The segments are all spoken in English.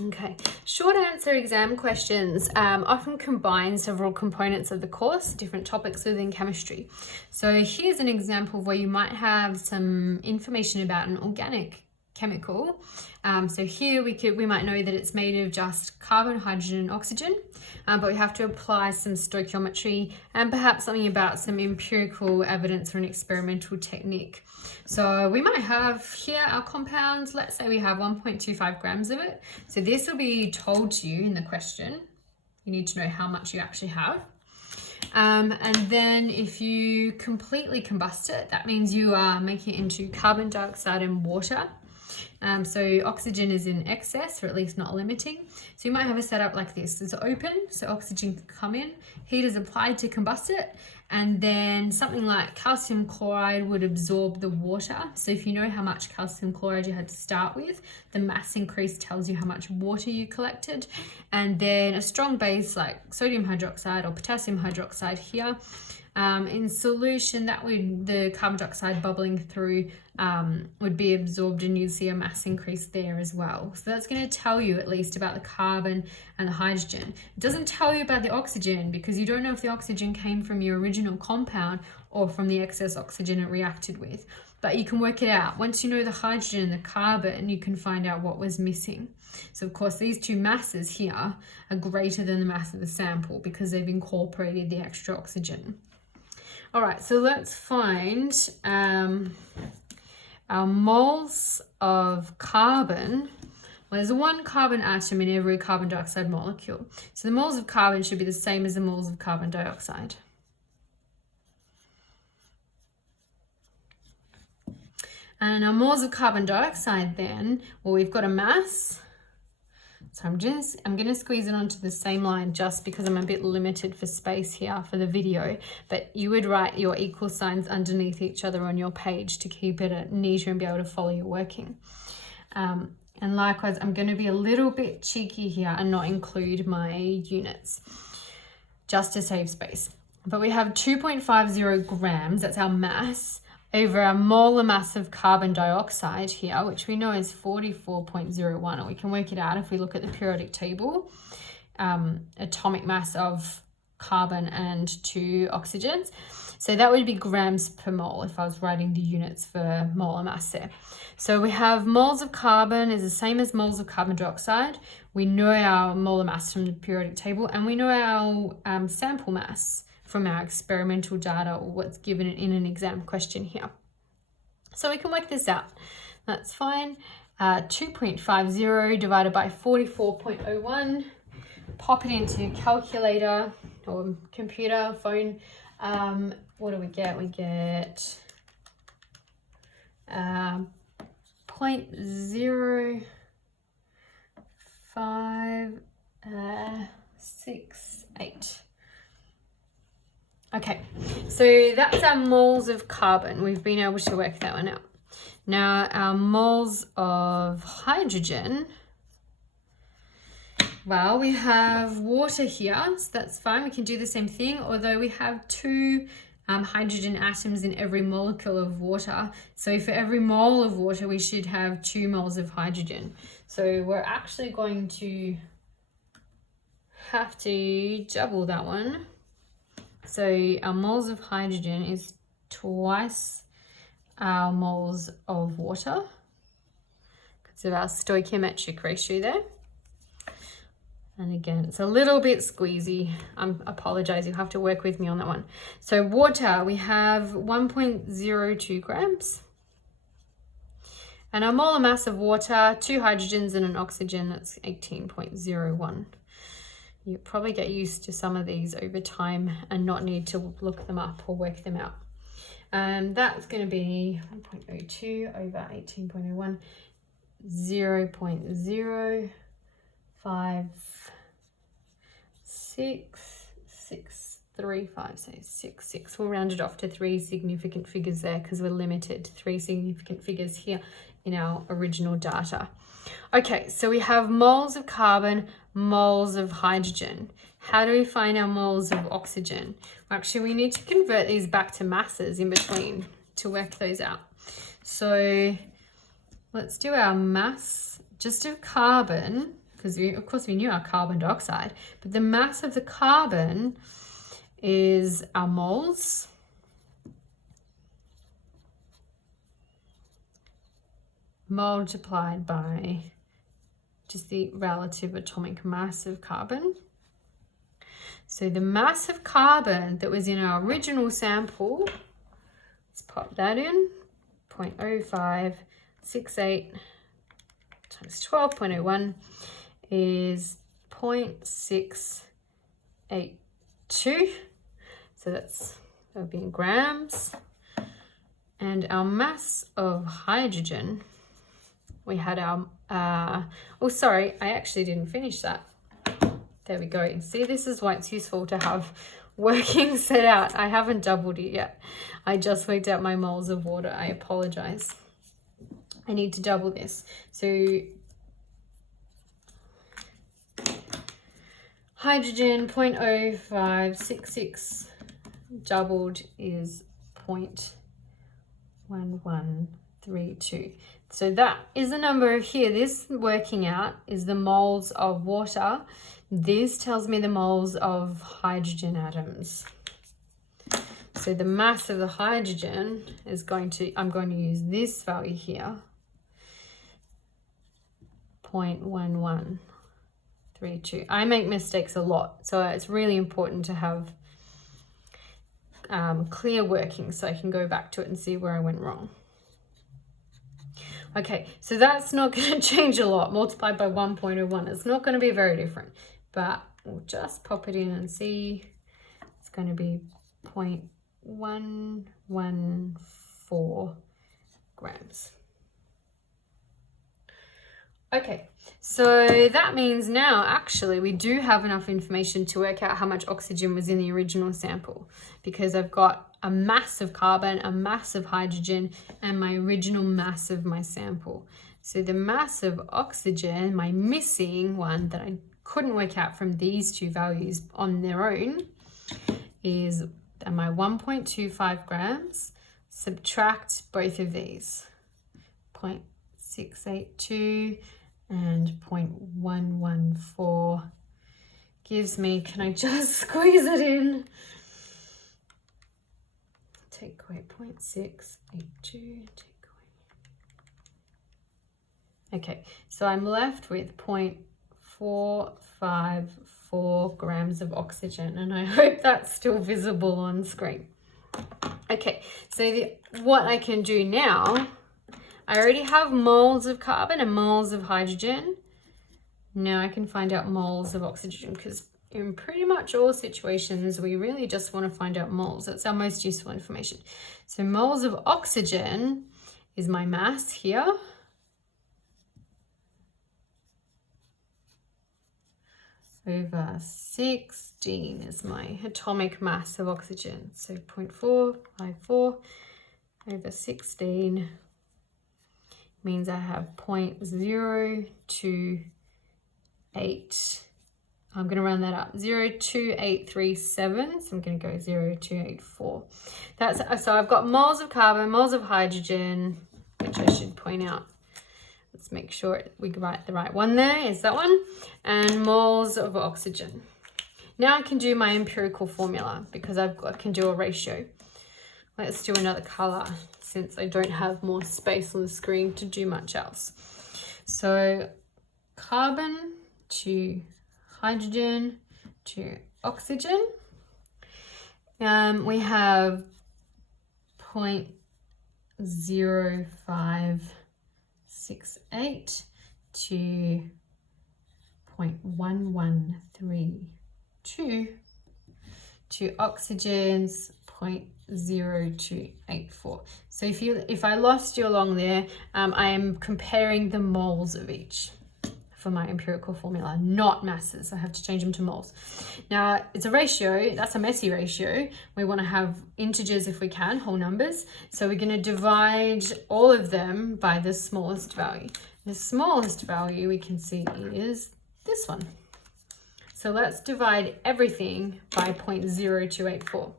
Okay, short answer exam questions often combine several components of the course, different topics within chemistry. So here's an example where you might have some information about an organic chemical. So here we might know that it's made of just carbon, hydrogen, and oxygen, but we have to apply some stoichiometry and perhaps something about some empirical evidence or an experimental technique. So we might have here our compounds, let's say we have 1.25 grams of it. So this will be told to you in the question. You need to know how much you actually have. And then if you completely combust it, that means you are making it into carbon dioxide and water. So oxygen is in excess, or at least not limiting. So you might have a setup like this. It's open, so oxygen can come in, heat is applied to combust it, and then something like calcium chloride would absorb the water. So if you know how much calcium chloride you had to start with, the mass increase tells you how much water you collected. And then a strong base like sodium hydroxide or potassium hydroxide here. In solution, the carbon dioxide bubbling through would be absorbed, and you'd see a mass increase there as well. So that's going to tell you at least about the carbon and the hydrogen. It doesn't tell you about the oxygen because you don't know if the oxygen came from your original compound or from the excess oxygen it reacted with. But you can work it out. Once you know the hydrogen and the carbon, you can find out what was missing. So of course, these two masses here are greater than the mass of the sample because they've incorporated the extra oxygen. All right, so let's find our moles of carbon. Well, there's one carbon atom in every carbon dioxide molecule. So the moles of carbon should be the same as the moles of carbon dioxide. And our moles of carbon dioxide then, well, we've got a mass. So I'm going to squeeze it onto the same line just because I'm a bit limited for space here for the video, but you would write your equal signs underneath each other on your page to keep it neater and be able to follow your working. And likewise, I'm going to be a little bit cheeky here and not include my units just to save space. But we have 2.50 grams, that's our mass, over our molar mass of carbon dioxide here, which we know is 44.01, and we can work it out if we look at the periodic table. Atomic mass of carbon and 2 oxygens. So that would be grams per mole if I was writing the units for molar mass there. So we have moles of carbon is the same as moles of carbon dioxide. We know our molar mass from the periodic table, and we know our sample mass from our experimental data or what's given in an exam question here. So we can work this out. That's fine. 2.50 divided by 44.01. Pop it into your calculator or computer, phone. What do we get? We get 0.0568. Okay, so that's our moles of carbon. We've been able to work that one out. Now our moles of hydrogen, well, we have water here, so that's fine. We can do the same thing, although we have 2 hydrogen atoms in every molecule of water. So for every mole of water, we should have 2 moles of hydrogen. So we're actually going to have to double that one. So our moles of hydrogen is twice our moles of water because of our stoichiometric ratio there. And again, it's a little bit squeezy. I apologize, you'll have to work with me on that one. So water, we have 1.02 grams. And our molar mass of water, 2 hydrogens and an oxygen, that's 18.01. You probably get used to some of these over time and not need to look them up or work them out. That's going to be 1.02 over 18.01, 0.056635, so 66. We'll round it off to 3 significant figures there because we're limited to 3 significant figures here in our original data. Okay, so we have moles of carbon, moles of hydrogen. How do we find our moles of oxygen? Actually, we need to convert these back to masses in between to work those out. So let's do our mass just of carbon. because of course we knew our carbon dioxide, but the mass of the carbon is our moles multiplied by just the relative atomic mass of carbon. So the mass of carbon that was in our original sample, let's pop that in, 0.0568 times 12.01 is 0.682. So that would be in grams. And our mass of hydrogen, we had our, oh sorry, I actually didn't finish that. There we go. See, this is why it's useful to have working set out. I haven't doubled it yet. I just worked out my moles of water. I apologize. I need to double this. So hydrogen 0.0566 doubled is 0.1132. So that is the number here. This working out is the moles of water. This tells me the moles of hydrogen atoms. So the mass of the hydrogen is I'm going to use this value here, 0.1132. I make mistakes a lot, so it's really important to have clear working so I can go back to it and see where I went wrong. Okay, so that's not going to change a lot. Multiplied by 1.01, it's not going to be very different, but we'll just pop it in and see. It's going to be 0.114 grams. Okay, so that means now actually we do have enough information to work out how much oxygen was in the original sample, because I've got a mass of carbon, a mass of hydrogen, and my original mass of my sample. So the mass of oxygen, my missing one that I couldn't work out from these two values on their own, is my 1.25 grams. Subtract both of these, 0.682 and 0.114 gives me, can I just squeeze it in? Take away 0.682, take away. Okay, so I'm left with 0.454 grams of oxygen, and I hope that's still visible on screen. Okay, so what I can do now, I already have moles of carbon and moles of hydrogen. Now I can find out moles of oxygen, because in pretty much all situations, we really just want to find out moles. That's our most useful information. So moles of oxygen is my mass here. Over 16 is my atomic mass of oxygen. So 0.454 over 16 means I have 0.028. I'm going to round that up, 0.2837, so I'm going to go 0.284. So I've got moles of carbon, moles of hydrogen, which I should point out. Let's make sure we write the right one there, is that one, and moles of oxygen. Now I can do my empirical formula, because I can do a ratio. Let's do another color, since I don't have more space on the screen to do much else. So carbon to hydrogen to oxygen. We have 0.0568 to 0.1132 to oxygen's 0.0284. So if I lost you along there, I am comparing the moles of each for my empirical formula, not masses. I have to change them to moles. Now it's a ratio, that's a messy ratio. We want to have integers if we can, whole numbers. So we're going to divide all of them by the smallest value. The smallest value we can see is this one. So let's divide everything by 0.0284.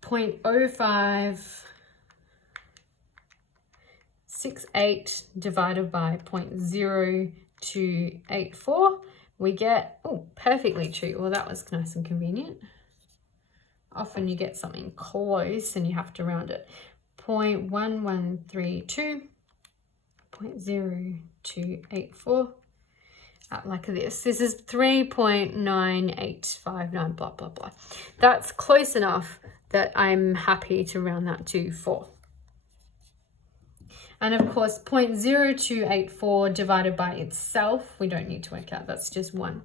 0.0568 divided by 0.0284 0.0284, we get, oh, perfectly true. Well, that was nice and convenient. Often you get something close and you have to round it. 0.1132, 0.0284, like this. This is 3.9859, blah, blah, blah. That's close enough that I'm happy to round that to 4. And of course, 0.0284 divided by itself, we don't need to work out, that's just 1.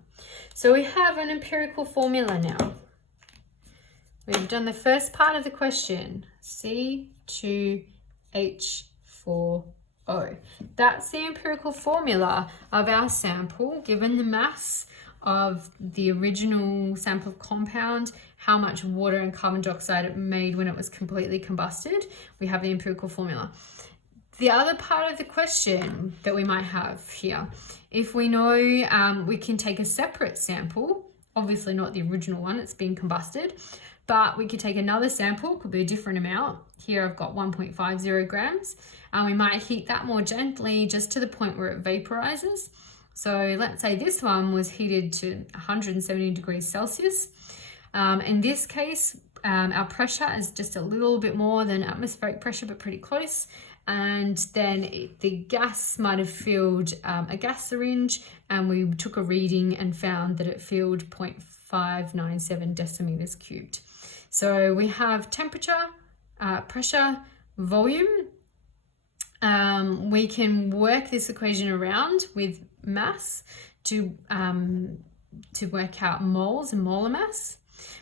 So we have an empirical formula now. We've done the first part of the question, C2H4O. That's the empirical formula of our sample, given the mass of the original sample of compound, how much water and carbon dioxide it made when it was completely combusted. We have the empirical formula. The other part of the question that we might have here, if we know we can take a separate sample, obviously not the original one, it's been combusted, but we could take another sample, could be a different amount. Here I've got 1.50 grams, and we might heat that more gently just to the point where it vaporizes. So let's say this one was heated to 170 degrees Celsius. In this case, our pressure is just a little bit more than atmospheric pressure, but pretty close. And then the gas might have filled a gas syringe, and we took a reading and found that it filled 0.597 decimeters cubed. So we have temperature, pressure, volume. We can work this equation around with mass to work out moles and molar mass,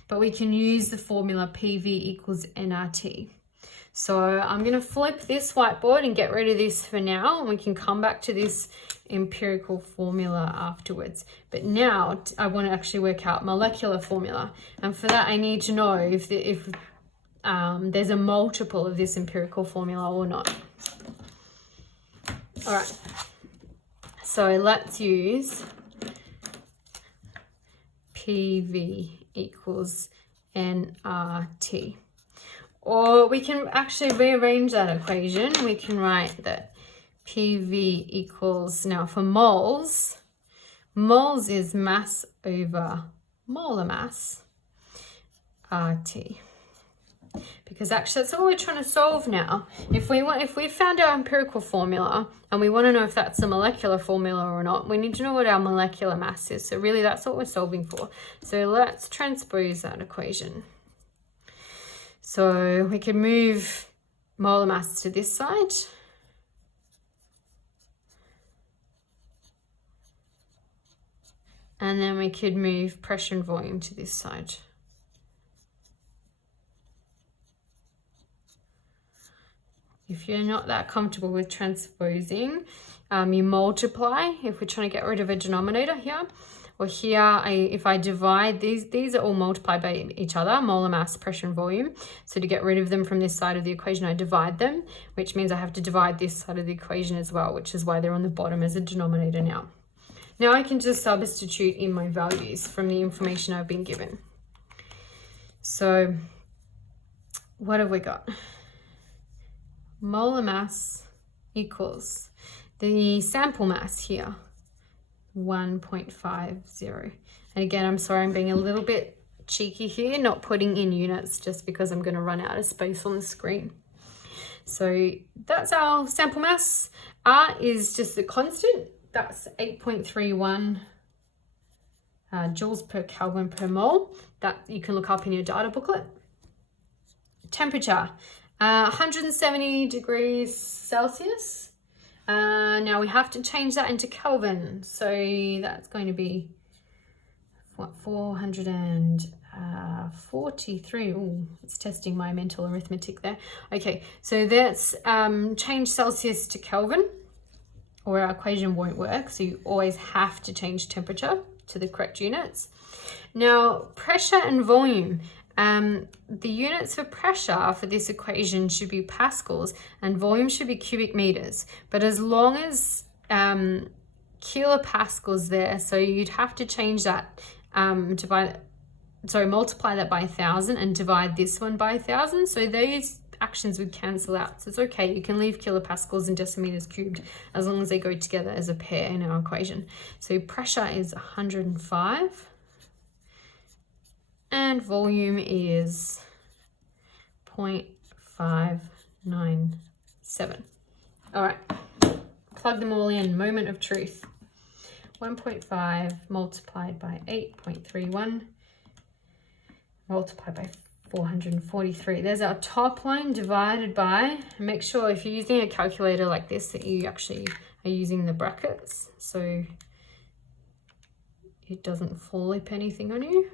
but we can use the formula PV equals nRT. So I'm going to flip this whiteboard and get rid of this for now, and we can come back to this empirical formula afterwards. But now I want to actually work out molecular formula, and for that I need to know if there's a multiple of this empirical formula or not. All right, so let's use PV equals nRT. Or we can actually rearrange that equation. We can write that PV equals, now for moles, moles is mass over molar mass, RT. Because actually that's all we're trying to solve now. If we found our empirical formula and we want to know if that's a molecular formula or not, we need to know what our molecular mass is. So really that's what we're solving for. So let's transpose that equation. So we can move molar mass to this side. And then we could move pressure and volume to this side. If you're not that comfortable with transposing, you multiply if we're trying to get rid of a denominator here. Or here, if I divide, these are all multiplied by each other, molar mass, pressure and volume. So to get rid of them from this side of the equation, I divide them, which means I have to divide this side of the equation as well, which is why they're on the bottom as a denominator now. Now I can just substitute in my values from the information I've been given. So what have we got? Molar mass equals the sample mass here, 1.50. And again, I'm sorry, I'm being a little bit cheeky here, not putting in units just because I'm going to run out of space on the screen. So that's our sample mass. R is just a constant. That's 8.31 joules per Kelvin per mole. That you can look up in your data booklet. Temperature, 170 degrees Celsius. Now we have to change that into Kelvin. So that's going to be, what, 443. Oh, it's testing my mental arithmetic there. Okay, so that's change Celsius to Kelvin, or our equation won't work. So you always have to change temperature to the correct units. Now, pressure and volume. The units for pressure for this equation should be pascals and volume should be cubic meters. But as long as kilopascals there, so you'd have to change that, multiply that by 1,000 and divide this one by 1,000. So those actions would cancel out. So it's okay, you can leave kilopascals and decimeters cubed as long as they go together as a pair in our equation. So pressure is 105 and volume is 0.597. All right, plug them all in. Moment of truth. 1.5 multiplied by 8.31 multiplied by 443. There's our top line divided by, make sure if you're using a calculator like this that you actually are using the brackets so it doesn't flip anything on you.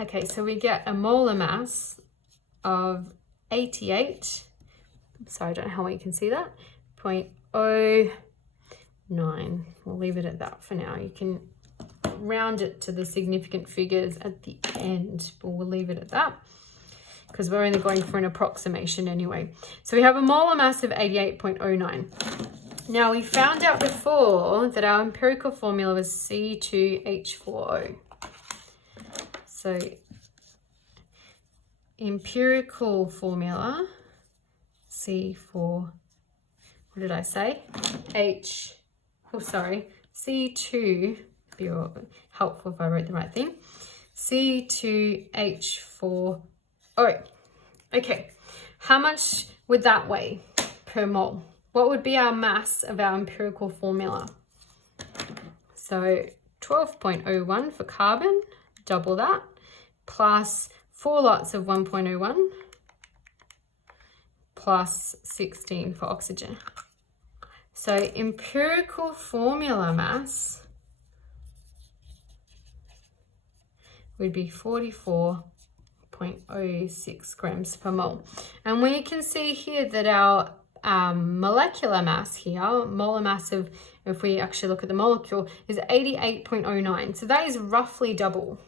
Okay, so we get a molar mass of 88, sorry, I don't know how well you can see that, 0.09. We'll leave it at that for now. You can round it to the significant figures at the end, but we'll leave it at that because we're only going for an approximation anyway. So we have a molar mass of 88.09. Now we found out before that our empirical formula was C2H4O. So empirical formula C4, what did I say? C2, be helpful if I wrote the right thing. C2H4O. Okay, how much would that weigh per mole? What would be our mass of our empirical formula? So 12.01 for carbon, double that, plus 4 lots of 1.01, plus 16 for oxygen. So empirical formula mass would be 44.06 grams per mole. And we can see here that our molecular mass here, molar mass of, if we actually look at the molecule, is 88.09. So that is roughly double.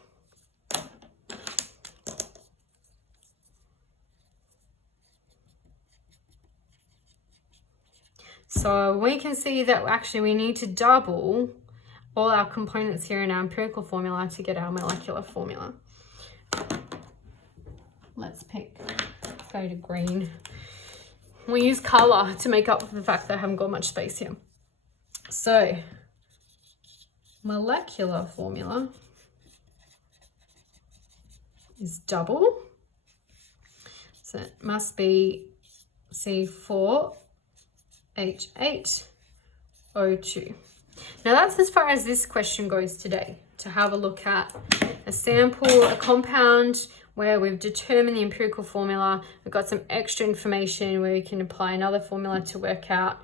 So we can see that actually we need to double all our components here in our empirical formula to get our molecular formula. Let's go to green. We use color to make up for the fact that I haven't got much space here. So molecular formula is double. So it must be C4H8O2. Now that's as far as this question goes today, to have a look at a sample, a compound where we've determined the empirical formula. We've got some extra information where we can apply another formula to work out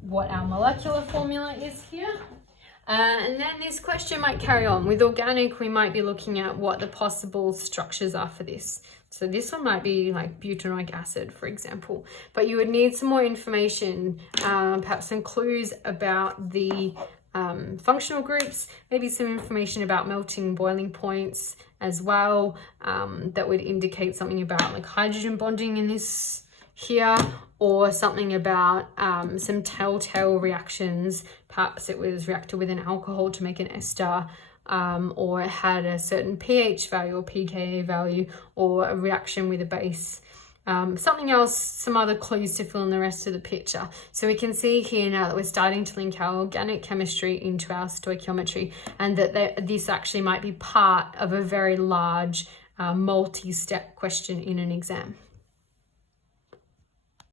what our molecular formula is here. And then this question might carry on. With organic, we might be looking at what the possible structures are for this. So this one might be like butanoic acid, for example. But you would need some more information, perhaps some clues about the functional groups, maybe some information about melting boiling points as well, that would indicate something about like hydrogen bonding in this here, or something about some telltale reactions. Perhaps it was reacted with an alcohol to make an ester, or it had a certain pH value or pKa value, or a reaction with a base. Something else, some other clues to fill in the rest of the picture. So we can see here now that we're starting to link our organic chemistry into our stoichiometry, and that this actually might be part of a very large multi-step question in an exam.